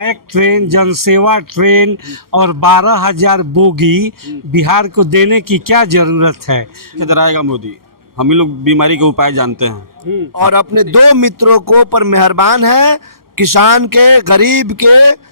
एक ट्रेन, जनसेवा ट्रेन और 12,000 बोगी बिहार को देने की क्या जरूरत है। किधर आएगा मोदी? हम ही लोग बीमारी के उपाय जानते हैं। और अपने दो मित्रों को पर मेहरबान है, किसान के, गरीब के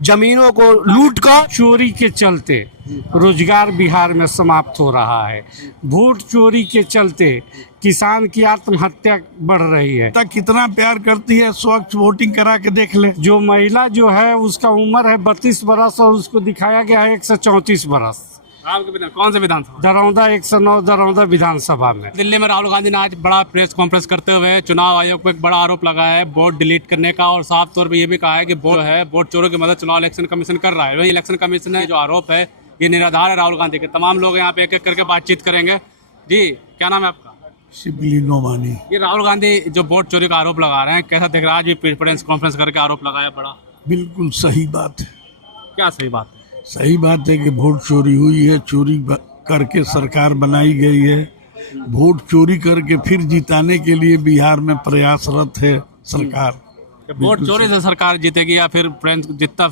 जमीनों को लूट कर। चोरी के चलते रोजगार बिहार में समाप्त हो रहा है। वोट चोरी के चलते किसान की आत्महत्या बढ़ रही है। तक कितना प्यार करती है, स्वच्छ वोटिंग करा के देख ले। जो महिला जो है उसका उम्र है 32 बरस और उसको दिखाया गया है 134 बरस। कौन से विधानसभा? दरौंदा 109 दरौंदा विधानसभा में। दिल्ली में राहुल गांधी ने आज बड़ा प्रेस कॉन्फ्रेंस करते हुए चुनाव आयोग पर एक बड़ा आरोप लगाया है वोट डिलीट करने का, और साफ तौर पे ये भी कहा है कि वोट चोरों की मदद चुनाव इलेक्शन कमीशन कर रहा है। वही इलेक्शन कमीशन है जो आरोप है ये निराधार है राहुल गांधी के। तमाम लोग यहाँ पे एक एक करके बातचीत करेंगे। जी, क्या नाम है आपका? शिबली नोमानी। ये राहुल गांधी जो वोट चोरी का आरोप लगा रहे हैं, कैसा दिख रहा है? आज भी प्रेस कॉन्फ्रेंस करके आरोप लगाया बड़ा। बिल्कुल सही बात है। क्या सही बात है? सही बात है कि वोट चोरी हुई है, चोरी करके सरकार बनाई गई है। वोट चोरी करके फिर जिताने के लिए बिहार में प्रयासरत है सरकार। वोट चोरी से सरकार जीतेगी या फिर जितना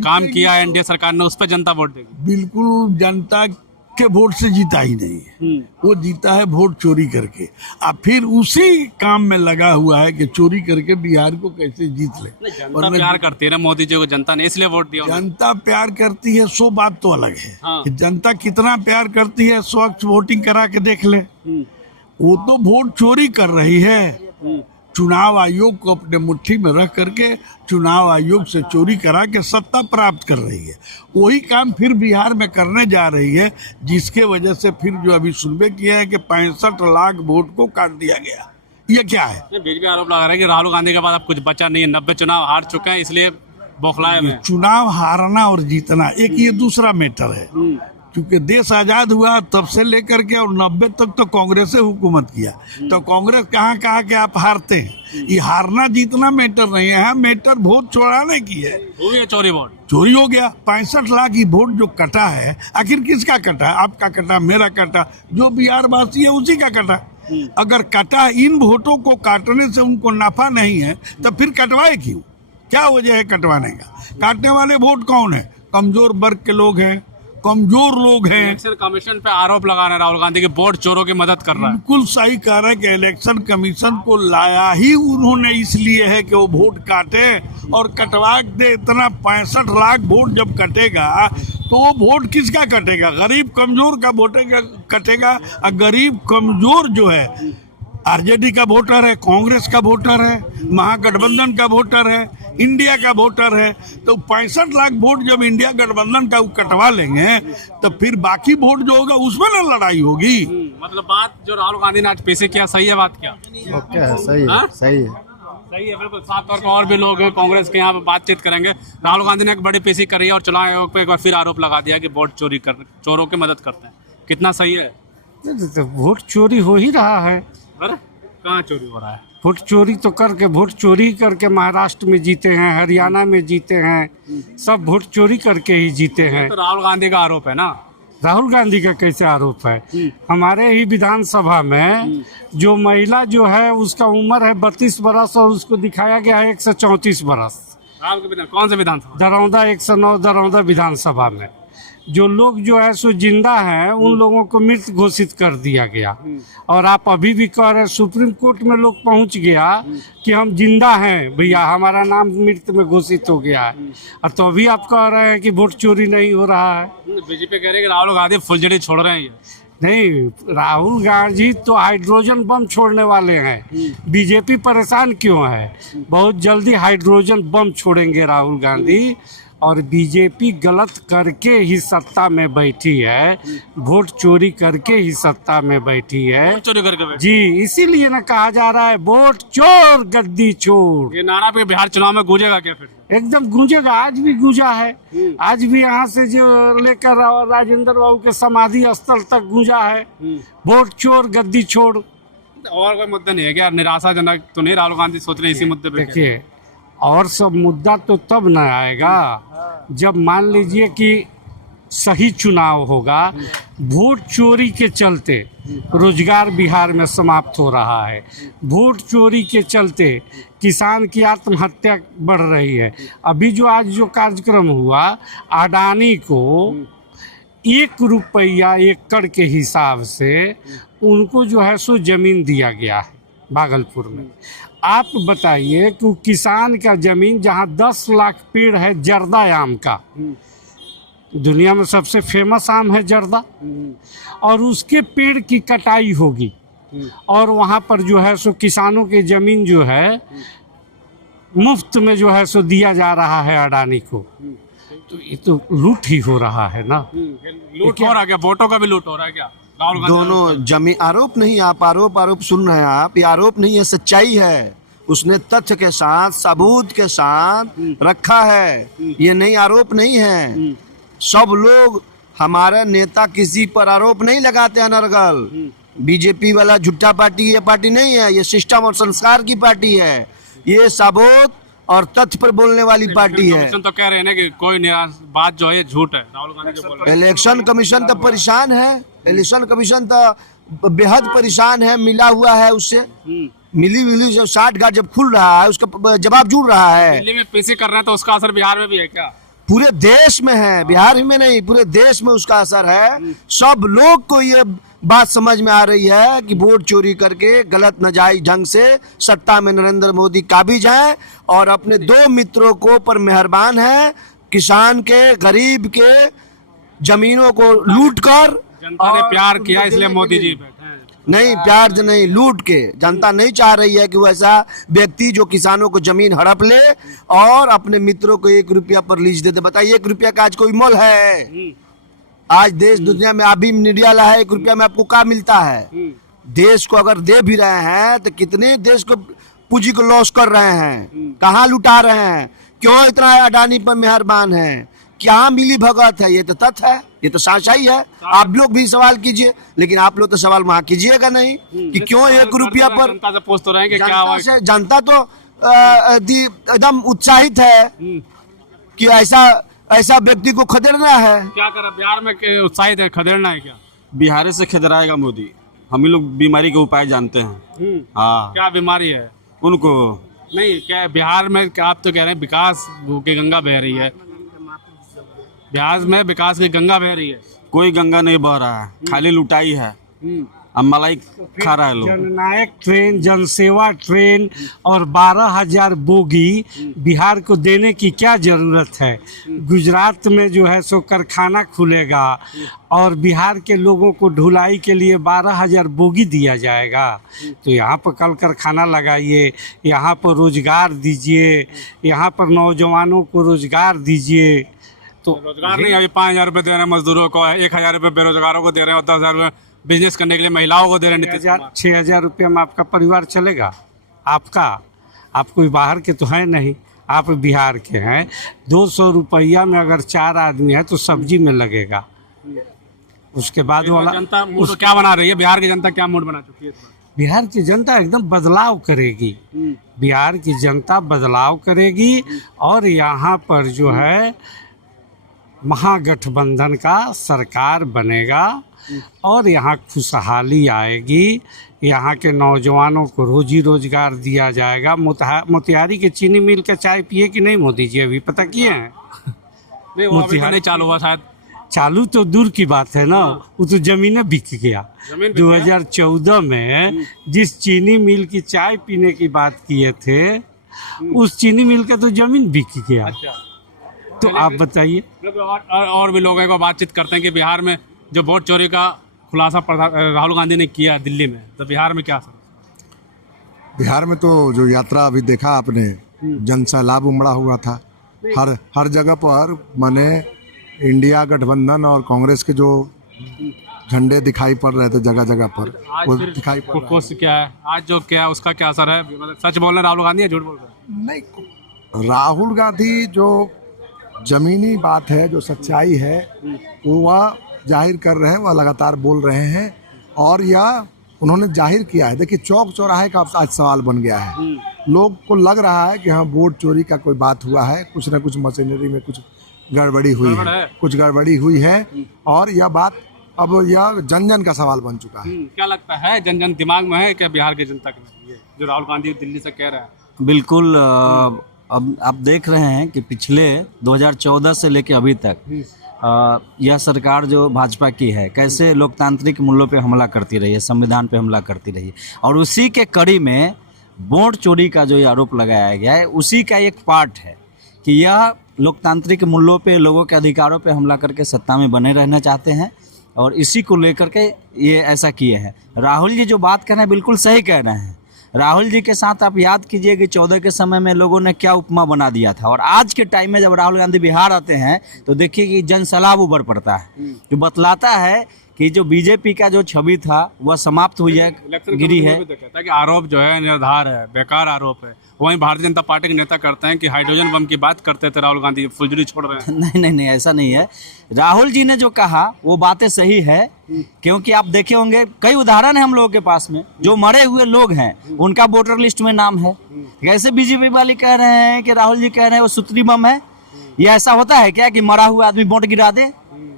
काम किया है एनडीए सरकार ने उस पर जनता वोट देगी? बिल्कुल जनता के वोट से जीता ही नहीं है, वो जीता है वोट चोरी करके। अब फिर उसी काम में लगा हुआ है कि चोरी करके बिहार को कैसे जीत ले। जनता प्यार करती है ना मोदी जी को, जनता ने इसलिए वोट दिया। जनता प्यार करती है सो बात तो अलग है। हाँ। कि जनता कितना प्यार करती है, स्वच्छ वोटिंग करा के देख ले। वो तो वोट चोरी कर रही है। चुनाव आयोग को अपने मुट्ठी में रख करके चुनाव आयोग से चोरी करा के सत्ता प्राप्त कर रही है। वही काम फिर बिहार में करने जा रही है, जिसके वजह से फिर जो अभी सुनबे किया है कि 65 लाख वोट को काट दिया गया। ये क्या है? बीजेपी आरोप लगा रहे हैं कि राहुल गांधी के बाद अब कुछ बचा नहीं है, 90 चुनाव हार चुके हैं, इसलिए बौखलाए हुए हैं। चुनाव हारना और जीतना एक ये दूसरा मैटर है। क्योंकि देश आजाद हुआ तब से लेकर के और 90 तक तो कांग्रेस से हुकूमत किया, तो कांग्रेस कहाँ कहा कि आप हारते हैं। ये हारना जीतना मैटर नहीं है, मैटर वोट चोराने की है। हो गया चोरी वोट, चोरी हो गया। 65 लाख की वोट जो कटा है, आखिर किसका कटा? आपका कटा, मेरा कटा, जो बिहार वासी है उसी का कटा। अगर कटा, इन वोटों को काटने से उनको नफा नहीं है तो फिर कटवाए क्यों? क्या वजह है कटवाने का? काटने वाले वोट कौन है? कमजोर वर्ग के लोग हैं, कमजोर लोग हैं। इलेक्शन कमीशन पे आरोप लगा रहे हैं राहुल गांधी की वोट चोरों की मदद कर रहा है। बिल्कुल सही कह रहे हैं कि इलेक्शन कमीशन को लाया ही उन्होंने इसलिए है कि वो वोट काटे और कटवा दे। इतना 65 लाख वोट जब कटेगा तो वो वोट किसका कटेगा? गरीब कमजोर का वोट कटेगा। और गरीब कमजोर जो है आरजेडी का वोटर है, कांग्रेस का वोटर है, महागठबंधन का वोटर है, इंडिया का वोटर है। तो 65 लाख वोट जब इंडिया गठबंधन का कटवा लेंगे तो फिर बाकी वोट जो होगा उसमें ना लड़ाई होगी। मतलब बात जो राहुल गांधी ने आज पेश किया सही है, बात क्या? ओके है, सही है, सही है, सही है, बिल्कुल साफ तौर पर। और भी लोग कांग्रेस के यहाँ पे बातचीत करेंगे। राहुल गांधी ने एक बड़ी पेशी करी है और चुनाव आयोग पे एक बार फिर आरोप लगा दिया कि वोट चोरी कर, चोरों की मदद करते हैं। कितना सही है? तो वोट चोरी हो ही रहा है। अरे कहाँ चोरी हो रहा है? वोट चोरी तो करके, वोट चोरी करके महाराष्ट्र में जीते हैं, हरियाणा में जीते हैं, सब वोट चोरी करके ही जीते हैं। तो राहुल गांधी का आरोप है ना। राहुल गांधी का कैसे आरोप है? हमारे ही विधानसभा में जो महिला जो है उसका उम्र है 32 बरस और उसको दिखाया गया है 134 बरस। कौन से विधानसभा? दरौंदा 109 दरौंदा विधानसभा में। जो लोग जो है सो जिंदा हैं उन लोगों को मृत घोषित कर दिया गया। और आप अभी भी कह रहे हैं, सुप्रीम कोर्ट में लोग पहुंच गया कि हम जिंदा हैं भैया, हमारा नाम मृत में घोषित हो गया है, और तो अभी आप कह रहे हैं कि वोट चोरी नहीं हो रहा है। बीजेपी कह रही है कि राहुल गांधी फुलझड़ी छोड़ रहे हैं। ये नहीं, राहुल गांधी तो हाइड्रोजन बम छोड़ने वाले हैं। बीजेपी परेशान क्यों है? बहुत जल्दी हाइड्रोजन बम छोड़ेंगे राहुल गांधी। और बीजेपी गलत करके ही सत्ता में बैठी है, वोट चोरी करके ही सत्ता में बैठी है। चोरी करके जी, इसीलिए ना कहा जा रहा है वोट चोर गद्दी चोर। ये नारा पे बिहार चुनाव में गूंजेगा क्या फिर? एकदम गूंजेगा, आज भी गूंजा है। आज भी यहाँ से जो लेकर राजेंद्र बाबू के समाधि स्थल तक गूंजा है, वोट चोर गद्दी छोड़। और कोई मुद्दा नहीं है क्या? निराशाजनक तो नहीं राहुल गांधी सोच रहे इसी मुद्दे पे? देखिए, और सब मुद्दा तो तब न आएगा जब मान लीजिए कि सही चुनाव होगा। वोट चोरी के चलते रोजगार बिहार में समाप्त हो रहा है। वोट चोरी के चलते किसान की आत्महत्या बढ़ रही है। अभी जो आज जो कार्यक्रम हुआ, अडानी को 1 रुपया एकड़ के हिसाब से उनको जो है सो जमीन दिया गया है भागलपुर में। आप बताइए कि किसान का जमीन जहां 10 लाख पेड़ है जर्दा आम का, दुनिया में सबसे फेमस आम है जर्दा, और उसके पेड़ की कटाई होगी और वहां पर जो है सो किसानों की जमीन जो है मुफ्त में जो है सो दिया जा रहा है अडानी को। तो ये तो लूट ही हो रहा है ना। लूट हो रहा है क्या? वोटों का भी लूट हो रहा है क्या? राहुल गांधी दोनों जमीन आरोप नहीं, आप आरोप सुन रहे हैं आप, ये आरोप नहीं है, सच्चाई है। उसने तथ्य के साथ सबूत के साथ रखा है, ये नहीं आरोप नहीं है। सब लोग हमारा नेता किसी पर आरोप नहीं लगाते अनर्गल। बीजेपी वाला झूठा पार्टी ये पार्टी नहीं है, ये सिस्टम और संस्कार की पार्टी है। ये सबूत और तथ्य पर बोलने वाली पार्टी है। कमीशन तो कह रहे हैं ना कि कोई बात जो है ये झूठ है। राहुल गांधी जो बोल रहे हैं। इलेक्शन कमीशन तो परेशान है, इलेक्शन कमीशन तो बेहद परेशान है, मिला हुआ है उससे। मिली जब 60 गांठ जब खुल रहा है उसका जवाब जुड़ रहा है। दिल्ली में पीसी कर रहे हैं तो उसका असर बिहार में भी है क्या? पूरे देश में है, बिहार ही में नहीं, पूरे देश में उसका असर है। सब लोग को ये बात समझ में आ रही है कि वोट चोरी करके गलत नाजायज ढंग से सत्ता में नरेंद्र मोदी काबिज हैं और अपने 2 मित्रों को पर मेहरबान है, किसान के गरीब के जमीनों को लूट कर। जनता ने प्यार किया इसलिए मोदी जी बैठे हैं। नहीं, प्यार से नहीं, लूट के। जनता नहीं चाह रही है कि वो ऐसा व्यक्ति जो किसानों को जमीन हड़प ले और अपने मित्रों को 1 रुपया पर लीज दे दे। बताइए 1 रुपया का आज कोई मोल है? आज देश दुनिया में अभी मीडिया ला है, 1 रुपया में आपको क्या मिलता है? देश को अगर दे भी रहे हैं तो कितने देश को पूंजी को लॉस कर रहे हैं, कहाँ लुटा रहे हैं, क्यों इतना अडानी पर मेहरबान है, क्या मिली भगत है? ये तो तथ्य है, ये तो सच्चाई है। आप लोग भी सवाल कीजिए, लेकिन आप लोग तो सवाल वहाँ कीजिएगा नहीं कि क्यों 1 रुपया पर। जनता से पूछ तो रहे हैं कि क्या हुआ? जनता तो एकदम उत्साहित है कि ऐसा व्यक्ति को खदेड़ना है। क्या कर बिहार में उत्साहित है, खदेड़ना है क्या? बिहार से खिदराएगा मोदी। हम ही लोग बीमारी के उपाय जानते हैं। हाँ, क्या बीमारी है उनको नहीं? क्या बिहार में आप तो कह रहे हैं विकास की गंगा बह रही है, बिहार में विकास की गंगा बह रही है। कोई गंगा नहीं बह रहा है, खाली लुटाई है। अब मलाई खा रहा है लोग। जननायक ट्रेन, जनसेवा ट्रेन और 12,000 बोगी बिहार को देने की क्या जरूरत है? गुजरात में जो है सो कारखाना खुलेगा और बिहार के लोगों को ढुलाई के लिए 12,000 बोगी दिया जाएगा। तो यहाँ पर कल कारखाना लगाइए, यहाँ पर रोजगार दीजिए, यहाँ पर नौजवानों को रोजगार दीजिए। तो रोजगार नहीं, अभी 5,000 रुपए दे रहे हैं मजदूरों को, 1,000 रुपए बेरोजगारों को दे रहे हैं और 10,000 रुपए बिजनेस करने के लिए महिलाओं को दे रहे हैं। नीतीश कुमार 6,000 रुपये में आपका परिवार चलेगा? आप कोई बाहर के तो है नहीं, आप बिहार के हैं। 200 रुपया में अगर 4 आदमी है तो सब्जी में लगेगा। उसके बाद वाला जनता मूड क्या बना रही है? बिहार की जनता क्या मूड बना चुकी है? बिहार की जनता एकदम बदलाव करेगी। बिहार की जनता बदलाव करेगी और यहाँ पर जो है महागठबंधन का सरकार बनेगा और यहाँ खुशहाली आएगी। यहाँ के नौजवानों को रोजी रोजगार दिया जाएगा। मोतिहारी के चीनी मिल के चाय पिए कि नहीं मोदी जी? अभी पता किए हैं? नहीं, वो अभी तो नहीं चालू हुआ शायद। चालू तो दूर की बात है ना, वो तो जमीनें बिक गया। 2014 में जिस चीनी मिल की चाय पीने की बात किए थे, उस चीनी मिल का तो जमीन बिक गया। अच्छा, तो आप बताइए। और भी लोगों को बातचीत करते हैं कि बिहार में जो वोट चोरी का खुलासा राहुल गांधी ने किया दिल्ली में, तो बिहार में क्या असर? बिहार में तो जो यात्रा अभी देखा आपने, जन सैलाब उमड़ा हुआ था। हर जगह पर माने इंडिया गठबंधन और कांग्रेस के जो झंडे दिखाई पड़ रहे थे जगह जगह पर, वो दिखाई पड़ रहा है। क्या है आज जो क्या है उसका क्या असर है? मतलब सच बोल रहे राहुल गांधी या झूठ बोल रहे? नहीं, राहुल गांधी जो जमीनी बात है, जो सच्चाई है, वो वह जाहिर कर रहे हैं, वह लगातार बोल रहे हैं और यह उन्होंने जाहिर किया है। देखिए, चौक चौराहे का आज सवाल बन गया है। लोग को लग रहा है कि हाँ वोट चोरी का कोई बात हुआ है, कुछ ना कुछ मशीनरी में कुछ गड़बड़ी हुई है, कुछ गड़बड़ी हुई है और यह बात अब यह जन जन का सवाल बन चुका है। क्या लगता है जन जन दिमाग में है क्या बिहार की जनता के, ये जो राहुल गांधी दिल्ली से कह रहे हैं? बिल्कुल। अब आप देख रहे हैं कि पिछले 2014 से लेकर अभी तक यह सरकार जो भाजपा की है कैसे लोकतांत्रिक मूल्यों पे हमला करती रही है, संविधान पे हमला करती रही है, और उसी के कड़ी में वोट चोरी का जो ये आरोप लगाया गया है उसी का एक पार्ट है कि यह लोकतांत्रिक मूल्यों पे, लोगों के अधिकारों पे हमला करके सत्ता में बने रहना चाहते हैं, और इसी को लेकर के ये ऐसा किए हैं। राहुल जी जो बात कर रहे हैं बिल्कुल सही कह रहे हैं। राहुल जी के साथ आप याद कीजिए कि 14 के समय में लोगों ने क्या उपमा बना दिया था, और आज के टाइम में जब राहुल गांधी बिहार आते हैं तो देखिए कि जनसैलाब उभर पड़ता है, जो बतलाता है कि जो बीजेपी का जो छवि था वह समाप्त हुई है, गिरी है। कहता है कि आरोप जो है निराधार है, बेकार आरोप है। वहीं भारतीय जनता पार्टी के नेता करते हैं कि हाइड्रोजन बम की बात करते थे राहुल गांधी, फुलझड़ी छोड़ रहे हैं। नहीं, ऐसा नहीं है। राहुल जी ने जो कहा वो बातें सही है, क्योंकि आप देखे होंगे कई उदाहरण है हम लोगों के पास में, जो मरे हुए लोग हैं उनका वोटर लिस्ट में नाम है। कैसे बीजेपी वाले कह रहे हैं कि राहुल जी कह रहे हैं वो सूत्री बम है? ये ऐसा होता है क्या कि मरा हुआ आदमी वोट गिरा दे?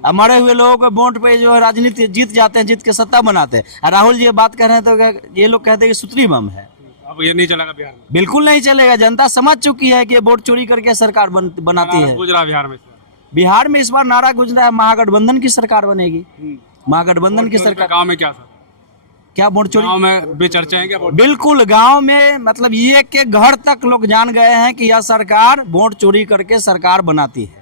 अब मरे हुए लोगों को वोट पे जो राजनीति जीत जाते हैं, जीत के सत्ता बनाते हैं। राहुल जी ये बात कर रहे हैं तो ये लोग कहते हैं कि सूत्री बम है। अब ये नहीं चलेगा बिहार में? बिल्कुल नहीं चलेगा। जनता समझ चुकी है कि वोट चोरी करके सरकार बनाती है। गुजरा बिहार में बिहार में इस बार नारा गुजरा है महागठबंधन की सरकार बनेगी। महागठबंधन की सरकार। गाँव में क्या क्या वोट चोरी? गाँव में भी चर्चा है क्या? बिल्कुल, गांव में मतलब ये के घर तक लोग जान गए हैं कि यह सरकार वोट चोरी करके सरकार बनाती है।